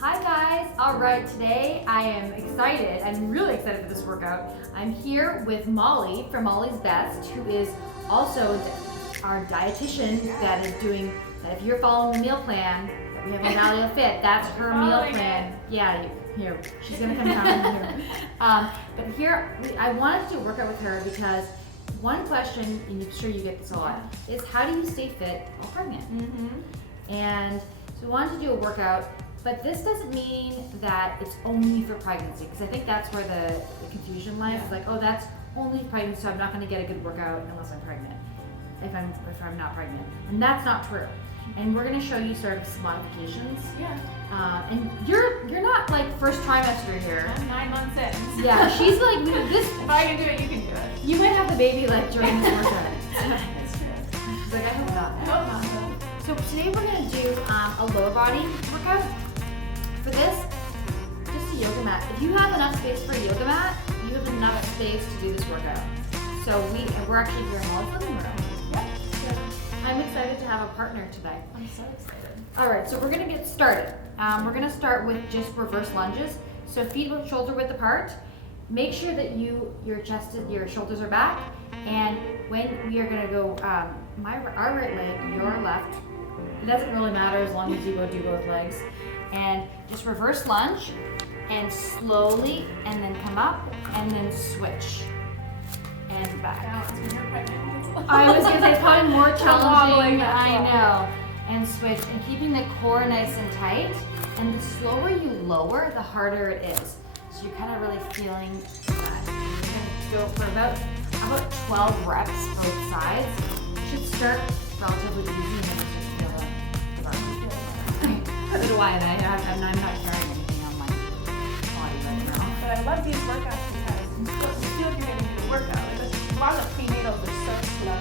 Hi guys! Alright, today I am excited. I'm really excited for this workout. I'm here with Molly from Molly's Best, who is also our dietitian that is doing, that if you're following the meal plan that we have on Valeo Fit, that's her meal plan. Yeah, here, she's gonna come down here. But here, I wanted to do a workout with her because one question, and I'm sure you get this a lot, is how do you stay fit while pregnant? And so we wanted to do a workout, but this doesn't mean that it's only for pregnancy, because I think that's where the confusion lies. It's like, oh, that's only pregnancy, so I'm not going to get a good workout unless I'm pregnant, if I'm not pregnant. And that's not true. And we're going to show you sort of some modifications. And you're not like first trimester here. I'm 9 months in. Yeah, she's like this. If I can do it, you can do it. You might have the baby like during this workout. It's true. She's like, I hope not. I hope not, though. So today we're going to do a lower body workout. For this, just a yoga mat. If you have enough space for a yoga mat, you have enough space to do this workout. So we're actually here in Molly's living room. Yep. So I'm excited to have a partner today. I'm so excited. All right, so we're gonna get started. We're gonna start with just reverse lunges. So feet shoulder width apart. Make sure that your shoulders are back. And when we are gonna go, our right leg, your left. It doesn't really matter as long as you do both legs. And just reverse lunge and slowly, and then come up and then switch and back. When you're pregnant. I was gonna say it's probably more challenging. I wobbling. know. And switch and keeping the core nice and tight. And the slower you lower, the harder it is. So you're kind of really feeling that. You're gonna go for about 12 reps both sides. Should start relatively easy and then just feel it. So do I, and I'm not carrying anything on my body right now. But I love these workouts because you feel like you're getting a good workout. Like, a lot of prenatals are so slow.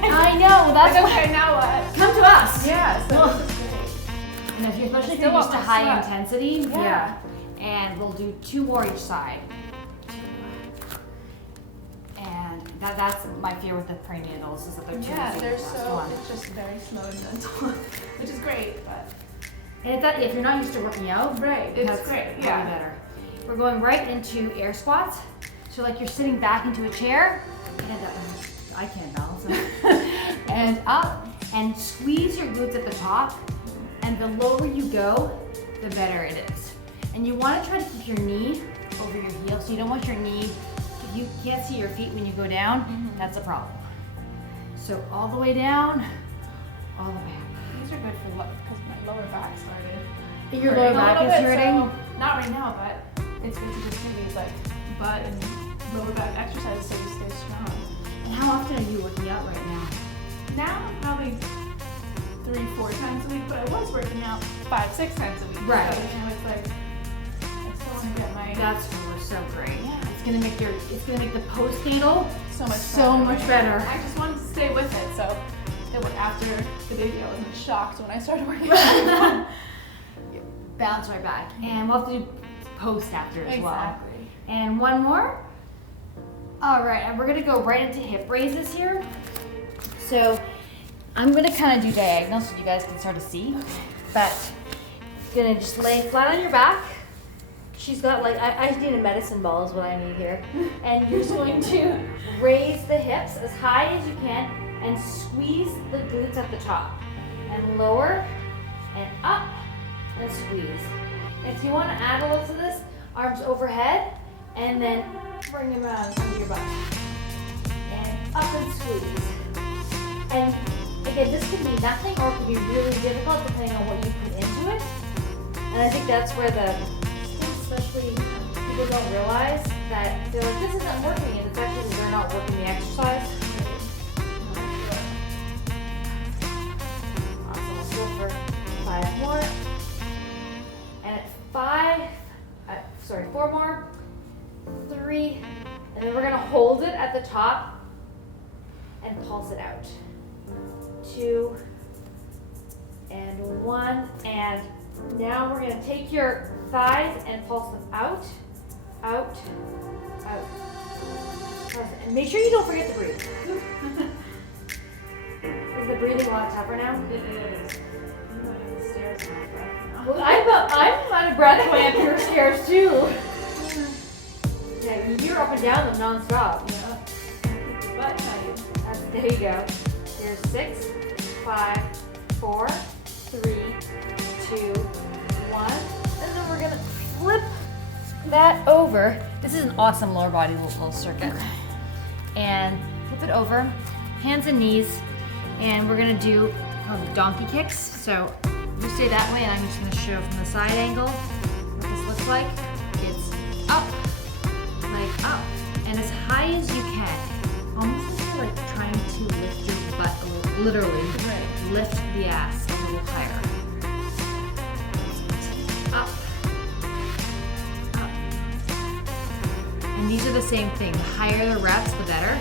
I know, that's like, why. okay, now what? Come to us. Yeah, so Well, this is great. and if you're especially if Still you're used to want high sweat. intensity, Yeah. And we'll do 2 more each side. And that's my fear with the prenatals is that they're too Yeah, easy. they're Last so, one. it's just very slow and gentle, which is great, but. And if you're not used to working out, Right, that's it's great, probably yeah. better. We're going right into air squats. So like you're sitting back into a chair, and I can't balance it. And up, and squeeze your glutes at the top. And the lower you go, the better it is. And you want to try to keep your knee over your heel, so you don't want your knee, if you can't see your feet when you go down, that's a problem. So all the way down, all the way up. These are good for because my lower back started. Your lower back is hurting? So, not right now, but it's good to just do these like butt and lower back exercises so you stay strong. And how often are you working out right now? Now I'm probably 3-4 times a week, but I was working out 5-6 times a week. Right. So, it's like I still want to get my That's so great. Yeah. It's gonna make the postnatal so much better. better. I just wanted to stay with it, so after the baby, I wasn't shocked when I started working out. Bounce right back. And we'll have to do post after as well. Exactly. And one more. All right, and we're gonna go right into hip raises here. So I'm gonna kind of do diagonal so you guys can sort of see. But gonna just lay flat on your back. She's got like, I need a medicine ball is what I need here. And you're just going to raise the hips as high as you can and squeeze the glutes at the top. And lower and up and squeeze. If you want to add a little to this, arms overhead and then bring them around under your butt. And up and squeeze. And again, this could be nothing or it could be really difficult depending on what you put into it. And I think that's where especially people don't realize that they're like, this isn't working, and it's actually they're not working the exercise. Awesome, let's go for 5 more. And at 4 more, 3, and then we're gonna hold it at the top and pulse it out. 2, and 1, and now we're going to take your thighs and pulse them out, out, out. Perfect. And make sure you don't forget to breathe. Is the breathing a lot tougher now? It is. I'm going up the stairs Well, I'm out of breath going up your stairs too. Yeah, you're up and down them nonstop. Yeah. Keep your butt tight. There you go. Here's 6, 5, 4, 3, 2, 1. And then we're gonna flip that over. This is an awesome lower body little circuit. And flip it over, hands and knees, and we're gonna do donkey kicks. So you stay that way, and I'm just gonna show from the side angle what this looks like. It's up, like up, and as high as you can. Almost like you're like trying to lift your butt, literally. Right. Lift the ass a little higher. Up, up. And these are the same thing. The higher the reps, the better.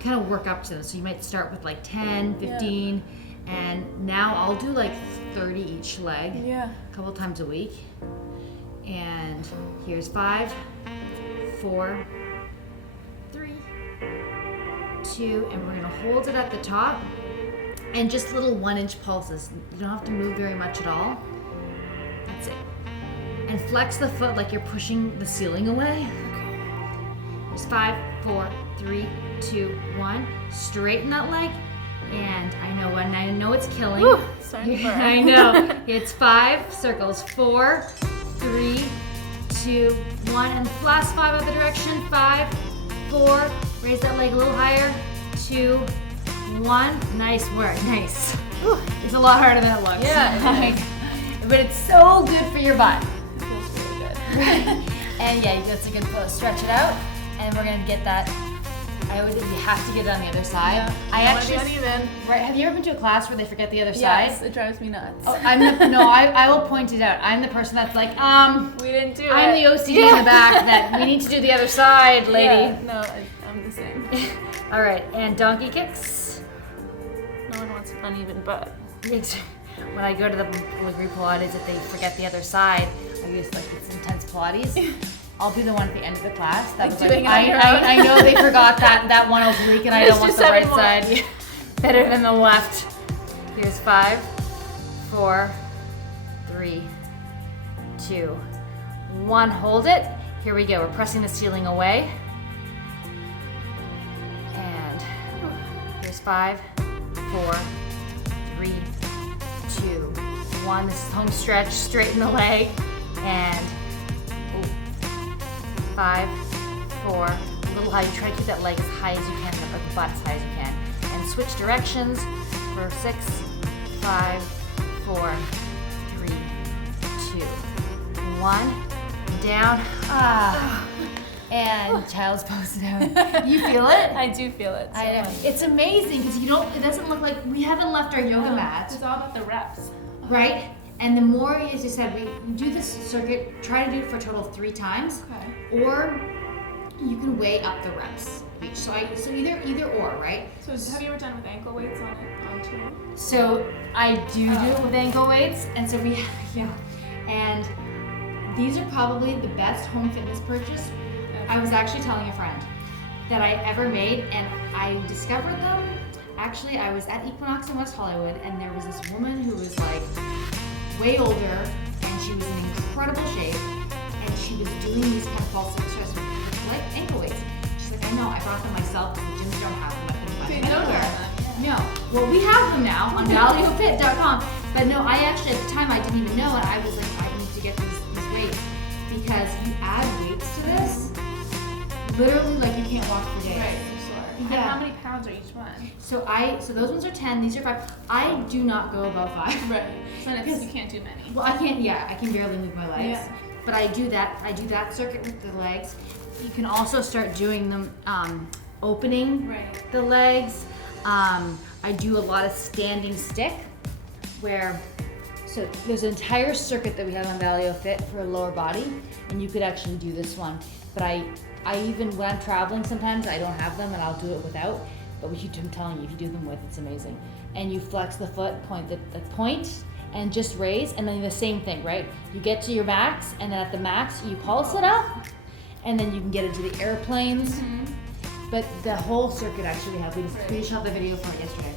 Kind of work up to them. So you might start with like 10, 15, and now I'll do like 30 each leg. Yeah. A couple times a week. And here's 5, 4, 3, 2, and we're gonna hold it at the top. And just little 1-inch pulses. You don't have to move very much at all. That's it. And flex the foot like you're pushing the ceiling away. There's 5, 4, 3, 2, 1. Straighten that leg. And I know it's killing. Woo, starting to burn. I know. It's 5 circles. 4, 3, 2, 1. And the last 5 other direction. 5, 4. Raise that leg a little higher. 2, 1. Nice work. Nice. Whew. It's a lot harder than it looks. Yeah. But it's so good for your butt. It feels really good. And yeah, that's a good pose. Stretch it out, and we're gonna get that. You have to get it on the other side. Yeah. I actually. Uneven. Right? Have you ever been to a class where they forget the other Yes, side? it drives me nuts. Oh, I will point it out. I'm the person that's like, we didn't do it. I'm the OCD in the back that we need to do the other side, lady. Yeah, no, I'm the same. All right, and donkey kicks. No one wants uneven butt. When I go to the group Pilates, if they forget the other side, I use like this intense Pilates. I'll be the one at the end of the class. That was doing like, it on your own. I know they forgot that one oblique, and I don't want the right more. side. Better than the left. Here's 5, 4, 3, 2, 1. Hold it. Here we go. We're pressing the ceiling away. And here's 5, 4, 3, 2, 1. This is home stretch. Straighten the leg. And 5, 4, a little high. You try to keep that leg as high as you can, or the butt as high as you can. And switch directions for 6, 5, 4, 3, 2, 1. Down. And child's pose down. You feel it? I do feel it. So I know. much. It's amazing because it doesn't look like we haven't left our yoga mat, It's all about the reps. right? And the more, as you said, we do this circuit, try to do it for a total of 3 times, Okay. or you can weigh up the reps each. So either or, right? So have you ever done with ankle weights on too? So I do it with ankle weights, and so and these are probably the best home fitness purchase. I was actually telling a friend that I ever made, and I discovered them. Actually, I was at Equinox in West Hollywood, and there was this woman who was like way older, and she was in incredible shape, and she was doing these kind of false exercises with like ankle weights. She's like, I know, I brought them myself because the gyms don't have them. I couldn't find They them don't anywhere. have them, yeah. No. Well, we have them now on ValeoFit.com. But no, I actually, at the time, I didn't even know, and I was like, I need to get these weights. Because you add weights to this, literally like you can't walk for days. Right, for sure. Yeah. And how many pounds are each one? So those ones are 10, these are 5. I do not go above 5. Right. So you can't do many. Well, I can barely move my legs. Yeah. But I do that circuit with the legs. You can also start doing them, opening the legs. I do a lot of standing stick, so there's an entire circuit that we have on Valeo Fit for lower body, and you could actually do this one. But I even, when I'm traveling sometimes, I don't have them and I'll do it without. But I'm telling you, if you do them with, it's amazing. And you flex the foot, point the point, and just raise, and then the same thing, right? You get to your max, and then at the max, you pulse it up, and then you can get into the airplanes. Mm-hmm. But the whole circuit actually we just shot the video for it yesterday.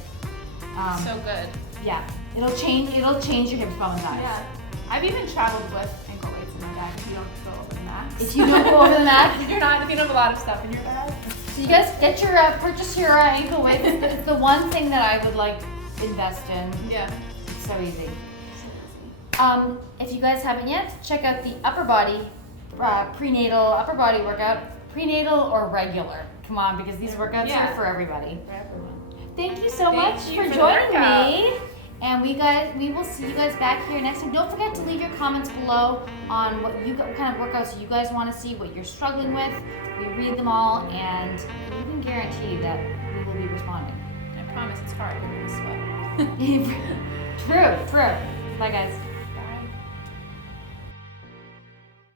So good. Yeah, it'll change your hips, bum, and thighs. Yeah. I've even traveled with ankle weights in my bag if you don't go over the max. If you don't go over the max. If you don't have a lot of stuff in your bag. So you guys get your purchase your ankle weights. It's the one thing that I would like invest in. Yeah. It's so easy. If you guys haven't yet, check out the upper body prenatal upper body workout, prenatal or regular. Come on, because these workouts are for everybody. For everyone. Thank you so much you for for the joining workout. me. And we will see you guys back here next time. Don't forget to leave your comments below on what kind of workouts you guys want to see, what you're struggling with. We read them all, and we can guarantee that we will be responding. I promise it's hard. You're gonna sweat. True. Bye, guys.